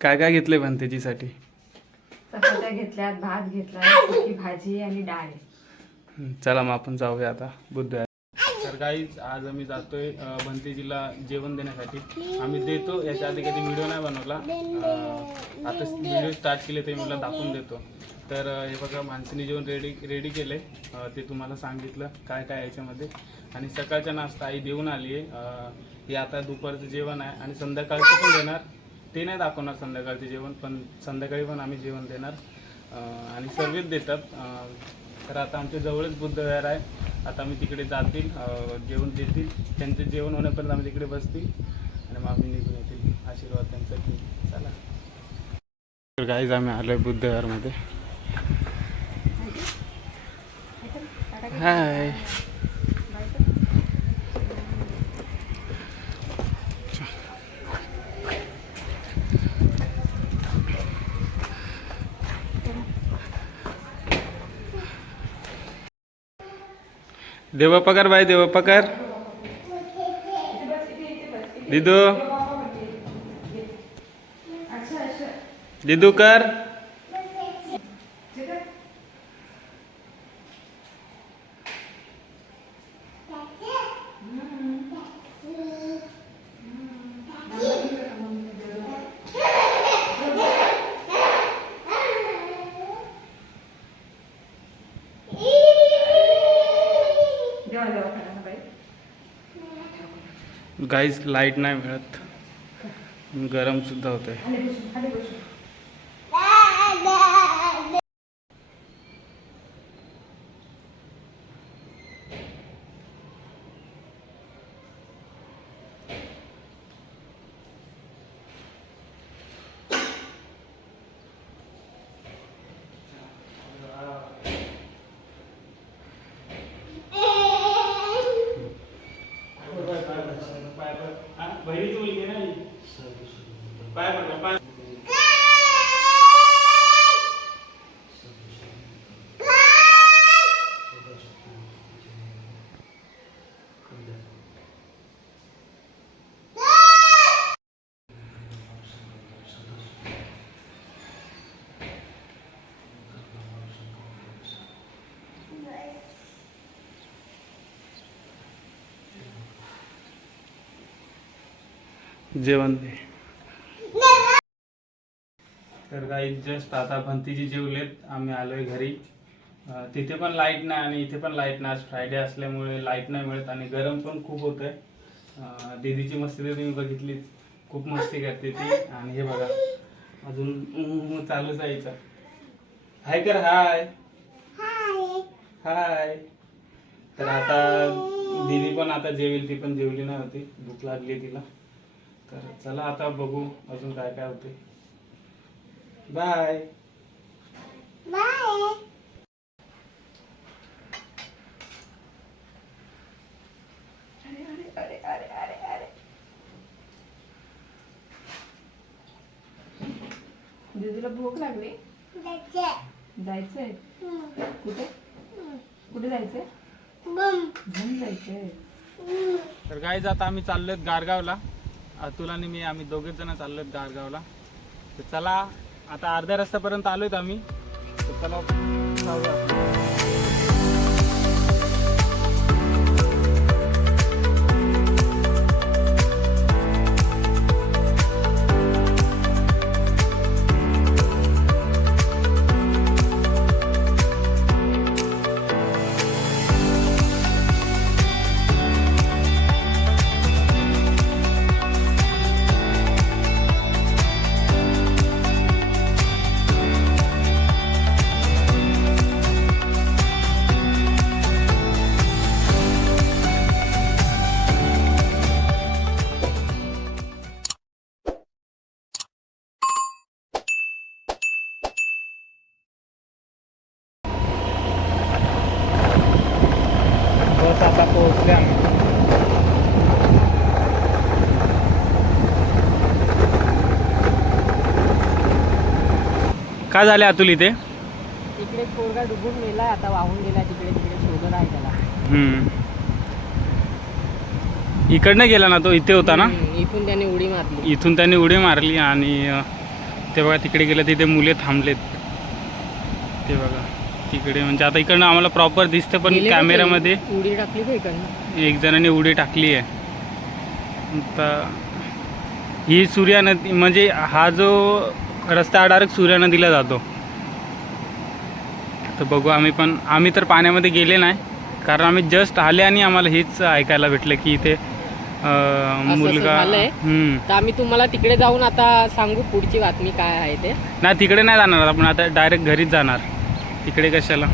काय काय घेतले भंतेजीसाठी चपात्या घेतल्यात भात घेतला सुकी भाजी आणि डाळ. चला मग आपण जाऊया आता बुधवार. तर गाईज आज आम्ही जातोय अं, भंतेजीला जेवण देण्यासाठी. आम्ही देतो याच्या आधी कधी व्हिडिओ नाही बनवला. अं, आता व्हिडिओ स्टार्ट केले ते मला दाखवून देतो. तर अं, हे बघा माणसाने जेवण रेडी रेडी केले ते तुम्हाला सांगितलं काय काय याच्यामध्ये. आणि सकाळचा नाश्ता आई देऊन आली आहे हे आता दुपारचं जेवण आहे. आणि संध्याकाळचं पण देणार. ते नाही दाखवणार संध्याकाळचे जेवण पण संध्याकाळी पण आम्ही जेवण देणार. आणि सर्वच देतात. तर आता आमच्या जवळच बुद्धविहार आहे. आता आम्ही तिकडे जातील जेवण देतील. त्यांचं जेवण होण्यापर्यंत आम्ही तिकडे बसतील. आणि मग आम्ही निघून येतील. आशीर्वाद त्यांचा की चला. तर आम्ही आलो आहे बुद्धविहारमध्ये हाय देवा पगार बाय देवा पगार दिदू दिदू कर देवा देवा करा ना बाई गाईज लाइट नाही मिळत. गरमसुद्धा होतं आहे Vai, vai, vai. जेवण दे. तर काही जस्ट आता भंतीजी जेवलेत. आम्ही आलोय घरी. तिथे पण लाइट नाही आणि इथे पण लाइट नाही. आज फ्रायडे असल्यामुळे लाइट नाही मिळत आणि गरम पण खूप होत आहे दीदीची मस्ती तर तुम्ही बघितलीच. खूप मस्ती करते ती. आणि हे बघा अजून चालूच आहे इथं. हाय कर हाय हाय तर आता दिदी पण आता जेवेल ती पण जेवली नाही होती. भूक लागली तिला. तर चला आता बघू अजून काय काय होते. बाय अरे अरे अरे अरे अरे अरे. दीदीला भूक लागली? जायचंय. कुठे? कुठे जायचंय? तर काय आता आम्ही चाललोय गारगावला. अतुल आणि मी आम्ही दोघेच जण आहेत गारगावला. तर चला आता अर्ध्या रस्त्यापर्यंत आलो आहेत आम्ही. तर चला काय झाले अतुल इथे? तिकडे पोरगा डुबून आता वाहून गेलाय तिकडे तिकडे शोधत आहे त्याला. हम्म. इकडनं गेला ना तो? इथे होता ना? हम्म, इथून त्याने उडी मारली. इथून त्यांनी उडी मारली आणि अ, ते बघा तिकडे गेलं तिथे मुले थांबलेत. ते बघा तिकडे म्हणजे आता इकडनं आम्हाला प्रॉपर दिसतं पण गेले का ते? कॅमेऱ्यामध्ये उडी टाकली का इकडनं? एक जणाने उडी टाकली आहे. आता ही सूर्या नदी म्हणजे हा जो रस्ता डायरेक्ट सूर्या नदीला जातो. तर बघू आम्ही पण आम्ही तर पाण्यामध्ये गेले नाही. कारण आम्ही जस्ट आले आणि आम्हाला हेच ऐकायला भेटलं की इथे मुलगा. तर आम्ही तुम्हाला तिकडे जाऊन आता सांगू पुढची बातमी काय आहे ते. नाही तिकडे नाही जाणार आपण आता डायरेक्ट घरीच जाणार. तिकडे कशाला?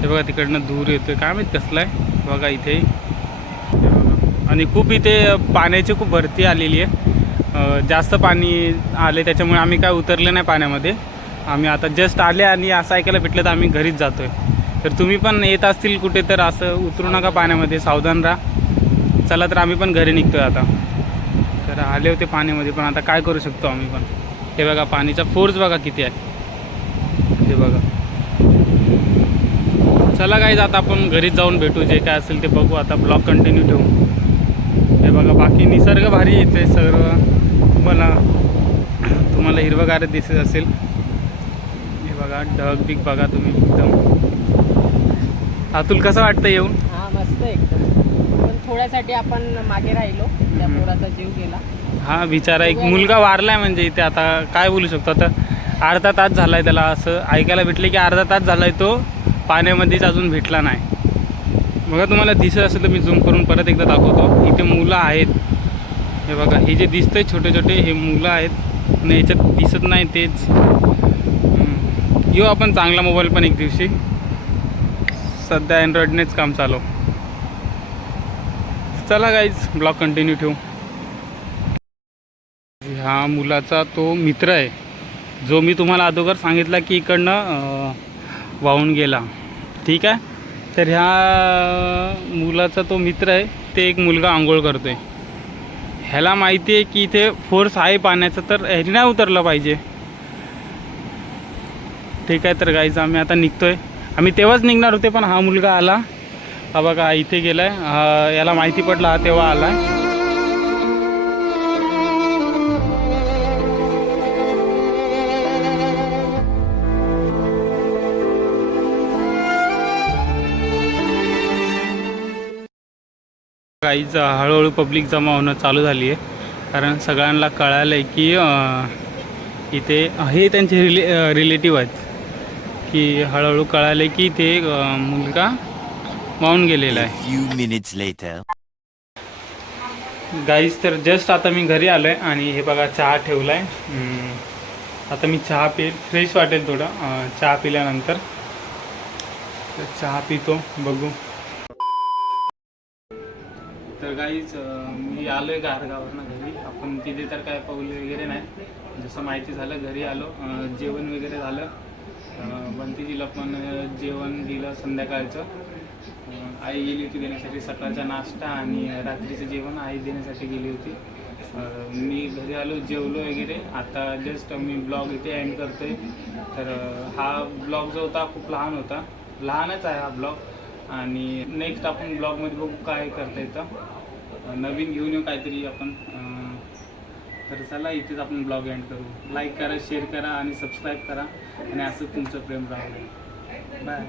हे बघा तिकडनं दूर येतोय. काय माहीत कसलं आहे? बघा इथे. आणि खूप इथे पाण्याची खूप भरती आलेली आहे. जास्त पाणी आले त्याच्यामुळे आम्ही काय उतरले नाही पाण्यामध्ये. आम्ही आता जस्ट आले आणि असं ऐकायला भेटलं तर आम्ही घरीच जातो आहे तर तुम्ही पण येत असतील कुठे तर असं उतरू नका पाण्यामध्ये सावधान राहा. चला तर आम्ही पण घरी निघतो आता. तर आले होते पाण्यामध्ये पण आता काय करू शकतो आम्ही पण? हे बघा पाणीचा फोर्स बघा किती आहे. हे बघा. चला काय आता आपण घरीच जाऊन भेटू. जे काय असेल ते बघू. आता ब्लॉग कंटिन्यू ठेवू. हे बघा बाकी निसर्ग भारी येते सर्व. तुम्हाला तुम्हाला हिरवगार दिसत असेल. हे बघा ढग बिग बघा तुम्ही एकदम. अतुल कसं वाटतं येऊन? हा मस्त एकदम. पण थोड्यासाठी आपण मागे राहिलो त्या हम्म. पोराचा जीव गेला. हा बिचारा एक मुलगा वारलाय म्हणजे इथे आता काय बोलू शकतो? आता अर्धा तास झालाय त्याला असं ऐकायला भेटले की अर्धा तास झालाय तो पाण्यामध्येच अजून भेटला नाही. बघा तुम्हाला दिसत असेल तर मी झूम करून परत एकदा दाखवतो. इथे मुलं आहेत. हे बघा हे जे दिसतंय छोटे छोटे हे मुलं आहेत. आणि याच्यात दिसत नाही तेच. येऊ आपण चांगला मोबाईल पण एक दिवशी. सध्या अँड्रॉइडनेच काम चालू. चला गाईज ब्लॉग कंटिन्यू ठेवू. ह्या मुलाचा तो मित्र आहे. जो मी तुम्हाला अगोदर सांगितला की इकडनं वाहून गेला. ठीक आहे? तर ह्या मुलाचा तो मित्र आहे. ते एक मुलगा आंघोळ करतो आहे ह्याला माहिती आहे की इथे फोर्स आहे पाण्याचा तर ह्याने नाही उतरलं पाहिजे. ठीक आहे तर गाईचं आम्ही आता निघतोय. आम्ही तेव्हाच निघणार होते पण हा मुलगा आला. हा बघा इथे गेलाय. हा याला माहिती पडला हा तेव्हा आला काहीच हळूहळू पब्लिक जमा होणं चालू झाली आहे कारण सगळ्यांना कळालं आहे की इथे हे त्यांचे रिले रिलेटिव्ह आहेत. की हळूहळू कळालं आहे की अं, मुलगा वाहून गेलेला आहे. गाईज तर जस्ट आता मी घरी आलो आहे आणि हे बघा चहा ठेवला आहे आता मी चहा पि फ्रेश वाटेल थोडं. चहा पिल्यानंतर. तर चहा पितो बघू. तर काहीच मी आलो आहे गारगावरनं घरी. आपण तिथे तर काय पाऊले वगैरे नाही. जसं माहिती झालं घरी आलो. जेवण वगैरे झालं. बंतीजीला पण जेवण दिलं संध्याकाळचं. आई गेली होती देण्यासाठी. सकाळचा नाश्ता आणि रात्रीचं जेवण आई देण्यासाठी गेली होती. मी घरी आलो जेवलो वगैरे. आता जस्ट मी ब्लॉग इथे एंड करतोय. तर हा ब्लॉग जो होता खूप लहान होता. लहानच आहे हा ब्लॉग. आणि नेक्स्ट आपण ब्लॉगमध्ये बघू काय करता येतं. नवीन घेऊन येऊ काहीतरी आपण. तर चला इथेच आपण ब्लॉग एंड करू. लाईक करा शेअर करा आणि सबस्क्राईब करा. आणि असं तुमचं प्रेम राहू बाय